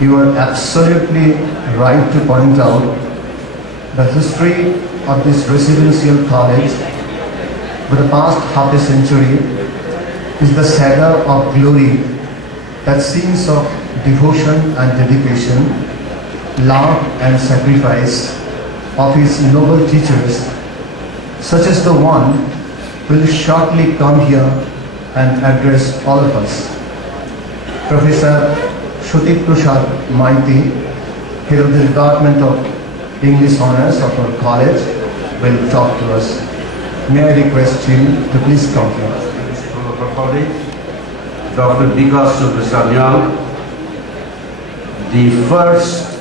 You are absolutely right to point out the history of this residential college for the past half a century is the saga of glory, that scenes of devotion and dedication, love and sacrifice of his noble teachers, such as the one will shortly come here and address all of us. Professor Shruti Prasad Maiti, Head of the Department of English Honours of our college, will talk to us. May I request him to please come here. Principal of our college, Dr. Vikas Subramanian, the first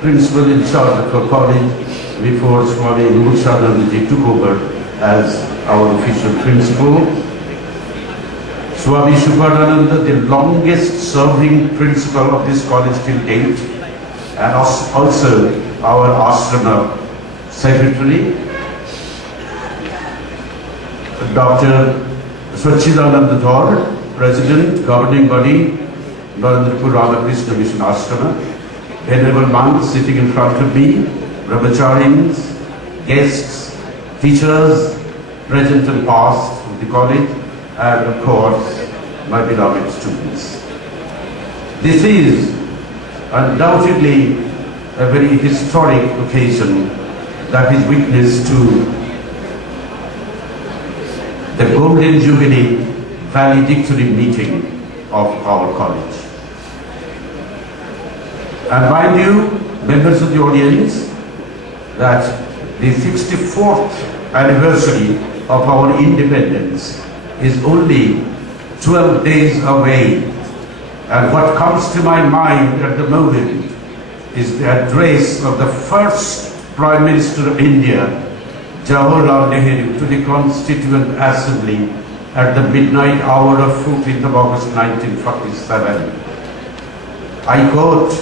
principal in charge of our college before Swami Murshadaji took over as our official principal. Swami Shubhadananda, the longest serving principal of this college till date, and also our ashrama secretary, Dr. Swachidananda Dhar, President, Governing Body, Narendrapur Ramakrishna Mission Ashrama, Venerable monks sitting in front of me, brahmacharis, guests, teachers, present and past of the college, and of course, my beloved students. This is undoubtedly a very historic occasion that is witness to the Golden Jubilee valedictory meeting of our college. And mind you, members of the audience, that the 64th anniversary of our independence is only 12 days away. And what comes to my mind at the moment is the address of the first Prime Minister of India, Jawaharlal Nehru, to the Constituent Assembly at the midnight hour of 14th of August 1947. I quote,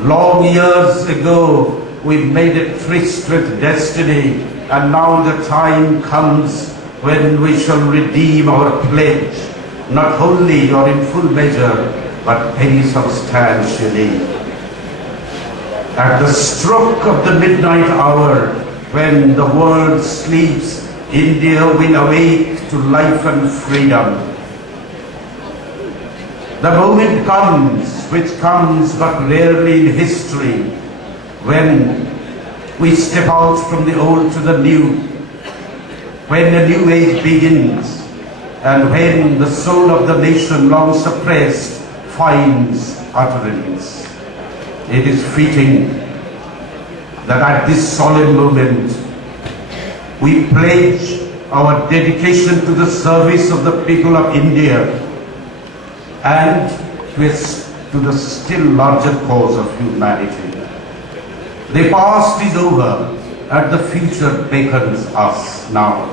"Long years ago we made a tryst with destiny, and now the time comes when we shall redeem our pledge, not wholly or in full measure, but very substantially." At the stroke of the midnight hour, when the world sleeps, India will awake to life and freedom. The moment comes, which comes but rarely in history, when we step out from the old to the new, when a new age begins, and when the soul of the nation long suppressed finds utterance. It is fitting that at this solemn moment we pledge our dedication to the service of the people of India and to the still larger cause of humanity. The past is over and the future beckons us now.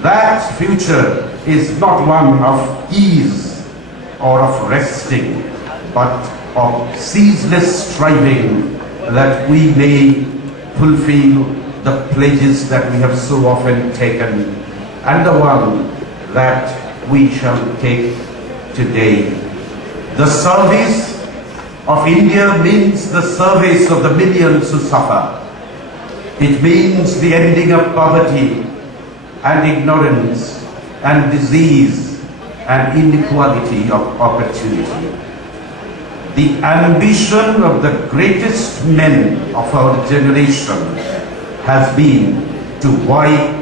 That future is not one of ease or of resting, but of ceaseless striving that we may fulfill the pledges that we have so often taken and the one that we shall take today. The service of India means the service of the millions who suffer. It means the ending of poverty and ignorance and disease and inequality of opportunity. The ambition of the greatest men of our generation has been to wipe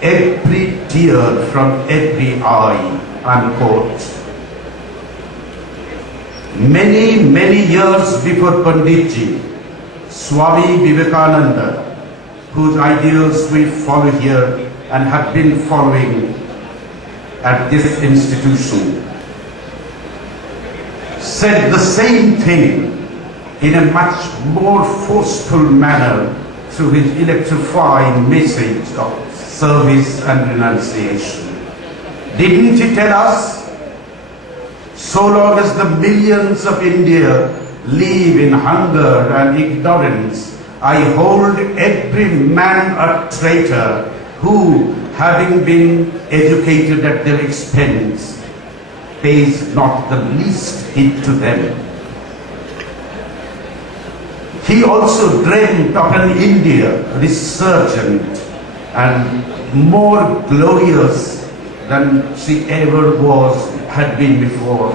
every tear from every eye, unquote. Many, many years before Panditji, Swami Vivekananda, whose ideals we follow here and have been following at this institution, said the same thing in a much more forceful manner through his electrifying message of service and renunciation. Didn't he tell us, so long as the millions of India live in hunger and ignorance, I hold every man a traitor who, having been educated at their expense, pays not the least heed to them. He also dreamt of an India resurgent and more glorious than she ever had been before.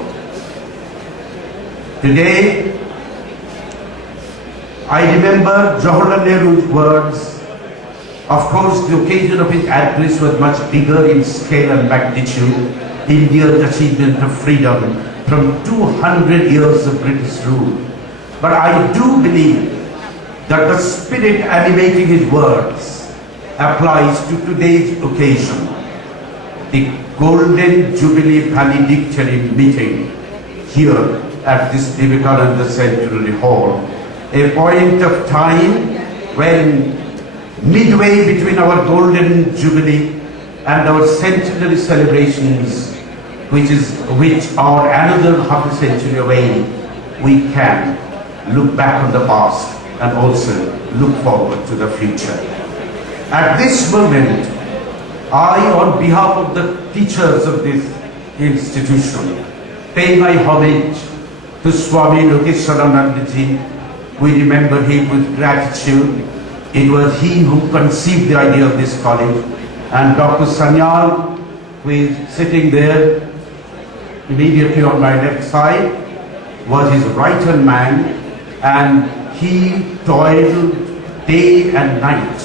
Today, I remember Jawaharlal Nehru's words. Of course, the occasion of his address was much bigger in scale and magnitude. India's achievement of freedom from 200 years of British rule. But I do believe that the spirit animating his words applies to today's occasion. The Golden Jubilee valedictory meeting here at this Vivekananda Centenary Hall. A point of time when midway between our Golden Jubilee and our centenary celebrations, which are another half a century away, we can look back on the past and also look forward to the future. At this moment, I, on behalf of the teachers of this institution, pay my homage to Swami Lokeswaranandaji. We remember him with gratitude. It was he who conceived the idea of this college. And Dr. Sanyal, who is sitting there immediately on my left side, was his right-hand man, and he toiled day and night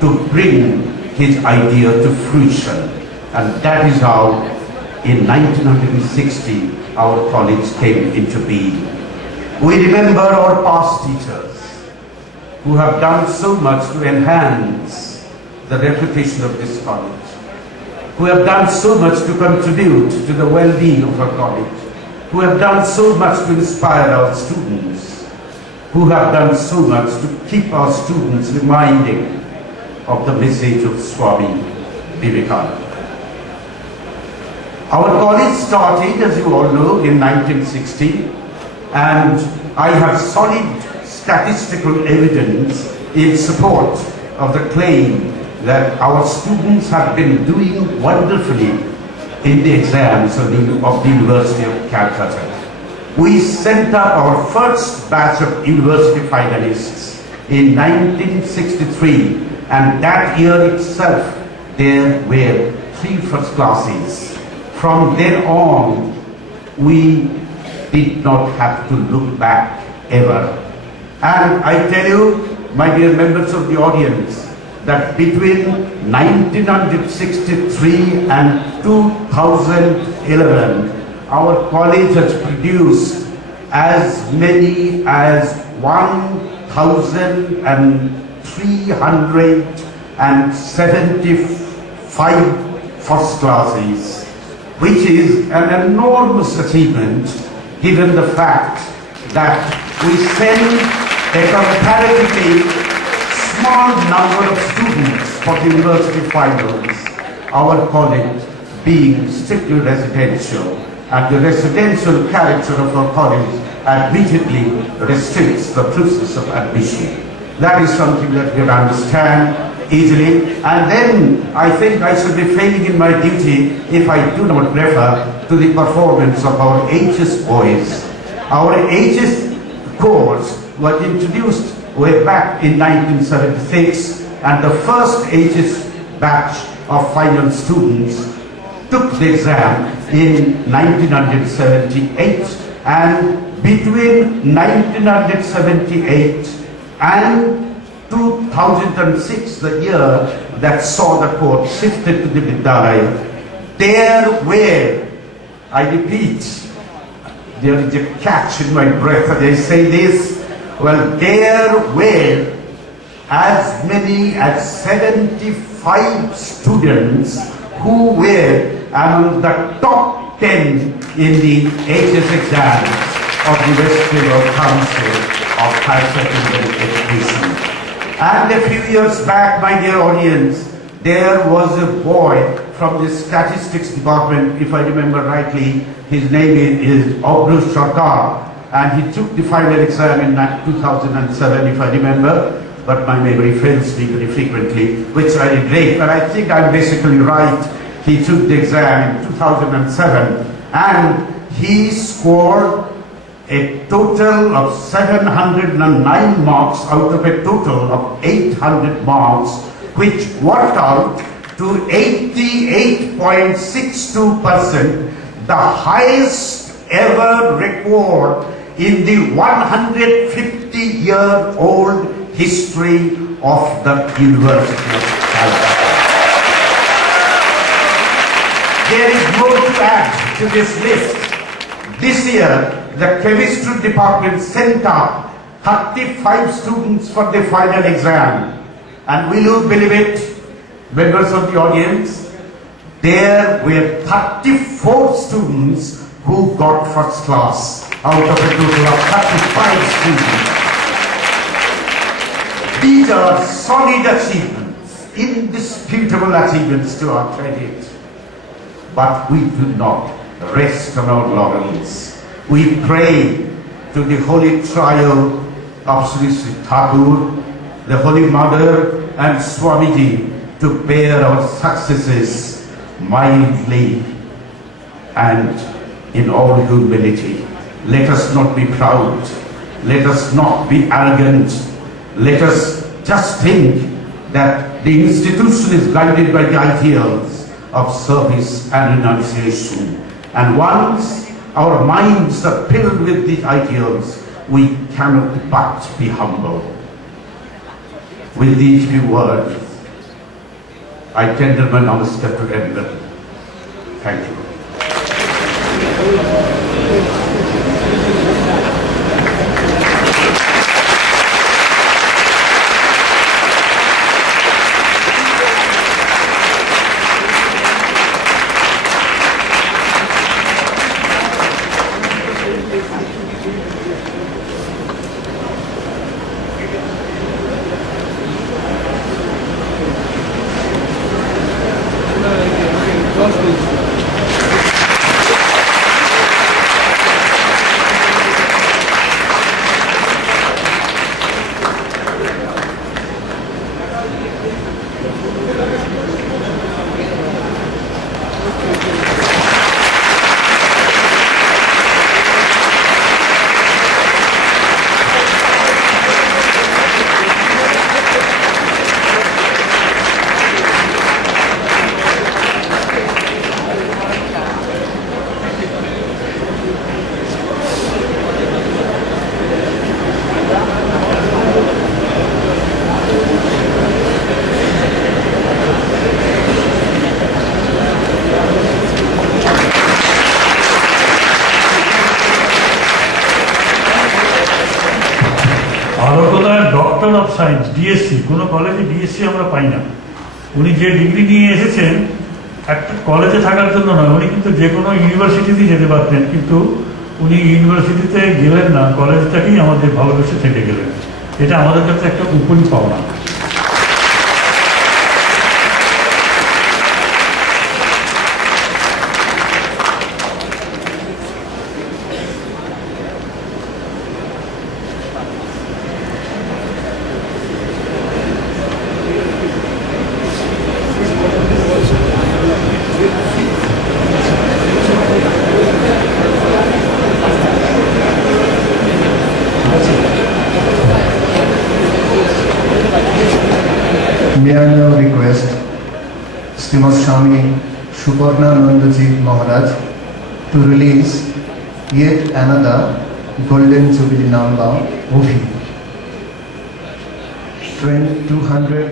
to bring his idea to fruition. And that is how, in 1960, our college came into being. We remember our past teachers who have done so much to enhance the reputation of this college, who have done so much to contribute to the well-being of our college, who have done so much to inspire our students, who have done so much to keep our students reminding of the message of Swami Vivekananda. Our college started, as you all know, in 1960, and I have solid statistical evidence in support of the claim that our students have been doing wonderfully in the exams of the University of Calcutta. We sent up our first batch of university finalists in 1963, and that year itself there were 3 first classes. From then on, we did not have to look back ever. And I tell you, my dear members of the audience, that between 1963 and 2011, our college has produced as many as 1,375 first classes, which is an enormous achievement given the fact that we send a comparatively small number of students for the university finals, our college being strictly residential, and the residential character of our college admittedly restricts the process of admission. That is something that we understand easily, and then I think I should be failing in my duty if I do not refer to the performance of our HS boys. Our HS course was introduced way back in 1976, and the first HS batch of final students took the exam in 1978, and between 1978 and 2006, the year that saw the court shifted to the Vidyalaya, there were, I repeat, there is a catch in my breath as I say this, well, there were as many as 75 students who were among the top 10 in the HS exams of the West Bengal Council of Higher Secondary Education. And a few years back, my dear audience, there was a boy from the statistics department, if I remember rightly, his name is Obruch Sarkar, and he took the final exam in 2007, if I remember, but my memory fails me very frequently, which I regret, but I think I'm basically right. He took the exam in 2007, and he scored a total of 709 marks out of a total of 800 marks, which worked out to 88.62%, the highest ever record in the 150-year-old history of the University of Calcutta. There is more to add to this list. This year, the chemistry department sent up 35 students for the final exam. And will you believe it, members of the audience? There were 34 students who got first class out of a total of 35 students. These are solid achievements, indisputable achievements to our credit. But we do not rest on our laurels. We pray to the Holy Trial of Sri Sri Thakur, the Holy Mother and Swamiji to bear our successes mildly and in all humility. Let us not be proud. Let us not be arrogant. Let us just think that the institution is guided by the ideals of service and renunciation. And once our minds are filled with these ideals, we cannot but be humble. With these few words, I tender my namaskar to everyone. Thank you. Doctor of science DSC, কোনো কলেজে DSC আমরা পাই না। উনি যে degree নিয়ে এসেছেন একটা কলেজে থাকার জন্য নয়, উনি কিন্তু যে কোনো ইউনিভার্সিটিতেই যেতে পারতেন, কিন্তু উনি ইউনিভার্সিটিতে গেলেন না, কলেজটাকেই আমাদের ভালোবেসে থেকে গেলেন। এটা আমাদের কাছে একটা উপরি পাওনা। May I now request Srimad Swami Suparnanandaji Maharaj to release yet another Golden Jubilee number, Ovi. 200.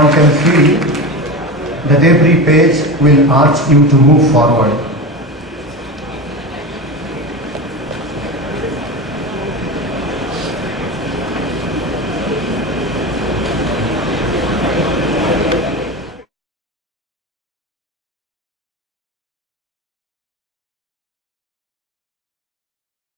One can feel that every page will urge you to move forward.